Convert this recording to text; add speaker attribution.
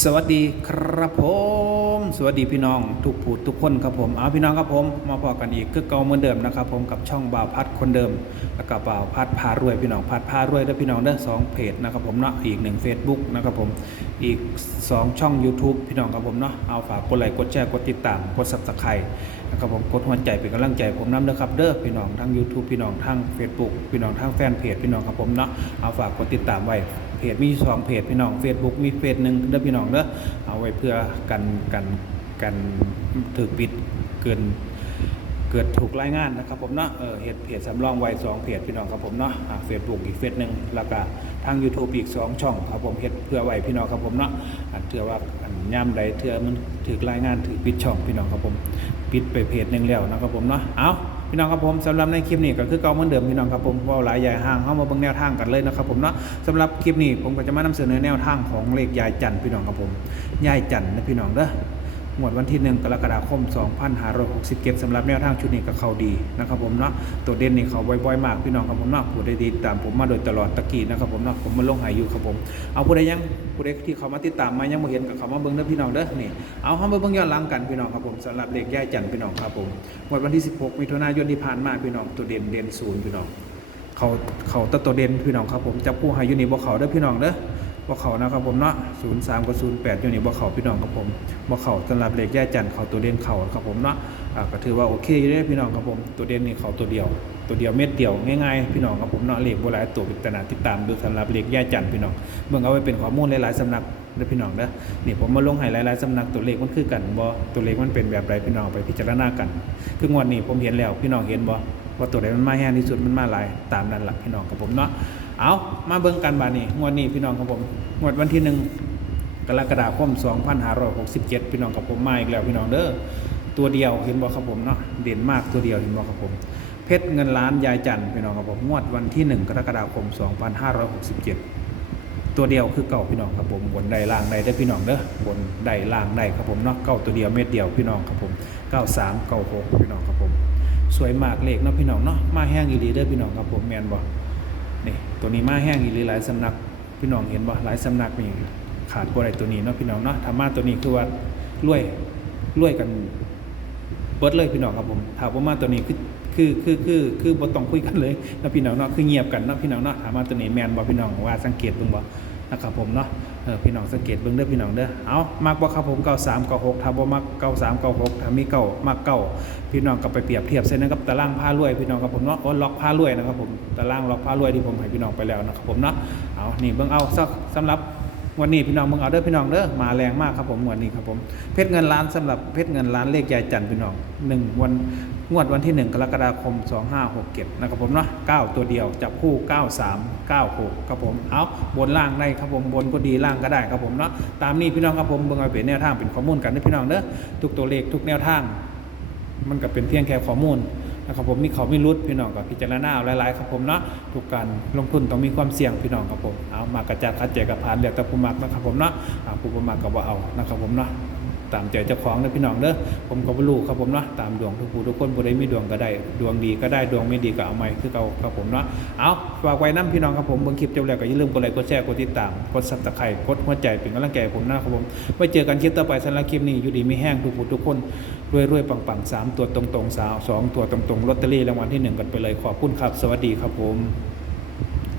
Speaker 1: สวัสดีครับผม สวัสดีพี่น้องทุกผู้ทุกคนครับผมเอาพี่น้องครับผม มาพอกันอีกคือเก่าเหมือนเดิมนะครับผมกับช่องบ่าวพัดคนเดิม แล้วก็บ่าวพัดพารวยพี่น้องพัดพารวยด้วยพี่น้องเด้อสองเพจนะครับผมเนาะอีกหนึ่ง Facebook นะครับผมอีก 2 ช่อง YouTube พี่น้องครับผมเนาะเอาฝากกดไลค์กดแชร์กดติดตามกด Subscribe นะครับผมกดหัวใจเป็นกำลังใจผมน้ำเด้อครับเด้อพี่น้องทั้ง YouTube พี่น้องทั้ง Facebook พี่น้องทั้งแฟนเพจพี่น้องครับผมเนาะเอาฝากกดติดตามไว้ เพจมีสองเพจพี่น้อง Facebook มีเพจหนึ่งเด้อพี่น้องเด้อเอาไว้เพื่อกันกันกันถือปิดเกิน เกิดถูกรายงานนะครับผมเนาะเออเหตุเพจสำรองไว้สองเพจพี่น้องครับผมเนาะเฟซบุ๊กอีกเฟซหนึ่งแล้วก็ทาง YouTube อีกสองช่องครับผมเฮ็ดเพื่อไว้พี่น้องครับผมเนาะอันเถื่อว่าอันย่ำใดเถื่อมันถือรายงานถือปิดช่องพี่น้องครับผมปิดไปเพจหนึ่งแล้วนะครับผมเนาะเอาพี่น้องครับผมสำหรับในคลิปนี้ก็คือเก่าเหมือนเดิมพี่น้องครับผมเว่าหลายใหญ่ห่างเข้ามาเบิ่งแนวทางกันเลยนะครับผมเนาะสำหรับคลิปนี้ผมก็จะมานำเสนอแนวทางของเลขยายจันทร์พี่น้องครับผมยายจันทร์นะพี่น้องเด้อ หมวดวันที่ 1 กรกฎาคม 2567สำหรับแนวทางชุดนี้ก็เขาดีนะครับผมเนาะตัวเด่นนี่เขาบ่อยๆมากพี่น้องครับผมเนาะผู้ใดติดตามผมมาโดยตลอดตะกี้นะครับผมเนาะผมมาลงหายอยู่ครับผมเอาผู้ใดยังผู้ใดที่เขามาติดตามมายังบ่เห็นก็เขามาเบิ่งเด้อพี่น้องเด้อนี่เอาเฮามาเบิ่งย้อนหลังกันพี่น้องครับผมสำหรับเลขแยายจันทร์พี่น้องครับผมหมวดวันที่ 16 มิถุนายนที่ผ่านมาพี่น้องตัวเด่นเด่นศูนย์พี่น้องเขาเขาตะตัวเด่นพี่น้องครับผมจับผู้หายอยู่นี่บ่เขาเด้อพี่น้องเด้อ บ่เขานะครับผมเนาะ03กับ08อยู่นี่บ่เขาพี่น้องครับผมบ่เขาสำหรับเลขแย่จันเขาตัวเด่นเขาครับผมเนาะอ่าก็ถือว่าโอเคอยู่เด้พี่น้องครับผมตัวเด่นนี่เขาตัวเดียว ตัวเดียวเม็ดเดียวง่ายๆพี่น้องครับผมเนาะเลขบ่หลายตัวเป็นตนาติดตามดูสำหรับเลขแย่จันพี่น้องเบิ่งเอาไว้เป็นข้อมูลหลายๆสำนักเด้อพี่น้องเด้อนี่ผมมาลงให้หลายๆสำนักตัวเลขมันคือกันบ่ตัวเลขมันเป็นแบบใดพี่น้องไปพิจารณากัน คืองวดนี้ผมเห็นแล้วพี่น้องเห็นบ่ว่าตัวไหนมันมาแห้งที่สุดมันมาหลายตามนั้นแหละพี่น้องกับผมเนาะ เอามาเบิ่งกันบาดนี้งวดนี้พี่น้องกับผมงวดวันที่หนึ่งกรกฎาคม 2567 พี่น้องกับผมมาอีกแล้วพี่น้องเด้อตัวเดียวเห็นบ่ครับผมเนาะเด่นมากตัวเดียวเห็นบ่ครับผมเพชรเงินล้านยายจันทร์พี่น้องกับผมงวดวันที่ 1 กรกฎาคม 2567 ตัวเดียวคือเก่าพี่น้องครับผมบนใดล่างใดได้พี่น้องเด้อบนใดล่างใดครับผมเนาะเก้าตัวเดียวเม็ดเดียวพี่น้องครับผม 93 96 พี่น้องครับผม สวยมากเลขเนาะพี่น้องเนาะมาแห้งอีหลีเด้อพี่น้องครับผมแมนบ่ นี่ตัวนี้มาแห้งอีหรือหลายสำนักพี่น้องเห็นบ่หลายสำนักนี่ขาดบ่ได้ตัวนี้เนาะพี่น้องเนาะถ้ามาตัวนี้คือว่ารวยรวยกันเบิดเลยพี่น้องครับผมถ้าบ่มาตัวนี้คือคือคือคือคือบ่ต้องคุยกันเลยเนาะพี่น้องเนาะคือเงียบกันเนาะพี่น้องเนาะถ้ามาตัวนี้แมนบ่พี่น้องว่าสังเกตเบิ่งบ่ นะครับผมเนาะเออพี่น้องสังเกตเบื้องเด้อพี่น้องเด้อเอามากบ่ครับผม93 96ถ้าบ่มาก93 96ถ้ามีเก้ามากเก้าพี่น้องกับไปเปรียบเทียบเส้นนั้นกับตารางผ้ารวยพี่น้องกับผมเนาะโอ้ล็อกผ้ารวยนะครับผมตารางล็อกผ้ารวยที่ผมให้พี่น้องไปแล้วนะครับผมเนาะเอานี่เบื้องเอาสักสำหรับ วันนี้พี่น้องเบิ่งเอาเด้อพี่น้องเด้อมาแรงมากครับผมวันนี้ครับผมเพชรเงินล้านสำหรับเพชรเงินล้านเลขยายจันทร์พี่น้องหนึ่งวันงวดวันที่1กรกฎาคม 2567นะครับผมเนาะ9ตัวเดียวจับคู่ 93 96ครับผมเอาบนล่างได้ครับผมบนก็ดีล่างก็ได้ครับผมเนาะตามนี้พี่น้องครับผมเบิ่งเอาเป็นแนวทางเป็นข้อมูลกันเด้อพี่น้องเด้อทุกตัวเลขทุกแนวทาง มันก็เป็นเพียงแค่ข้อมูล นะครับผมมีเขามีรุดพี่น้องกับพิจารณาหลายๆครับผมเนาะทุกการลงทุนต้องมีความเสี่ยงพี่น้องครับผมเอามากระจายคัดแจกกับพานเรียกแต่ผู้มักนะครับผมเนาะผู้ประมักก็บ่เอานะครับผมเนาะ ตามใจเจ้าของเด้อพี่น้องเด้อผมก็บ่รู้ครับผมเนาะตามดวงทุกผู้ทุกคนบ่ได้มีดวงก็ได้ ดวงดีก็ได้ดวงไม่ดีก็เอาใหม่คือเก่าครับผมเนาะเอาฝากไว้นํพี่น้องครับผมเบิ่งคลิปจบแล้วก็อย่าลืมกดไลค์กดแชร์กดติดตามกด Subscribe กดหัวใจเป็นกำลังใจผมนะครับผมไว้เจอกันคลิปต่อไปสำหรับคลิปนี้อยู่ดีไมีแห้งทุกผู้ทุกคนรวยรวยๆปังๆสามตัวตรงๆสาวสองตัวตรงๆลอตเตอรี่รางวัลที่หนึ่งกันไปเลยขอบคุณครับ สวัสดีครับผม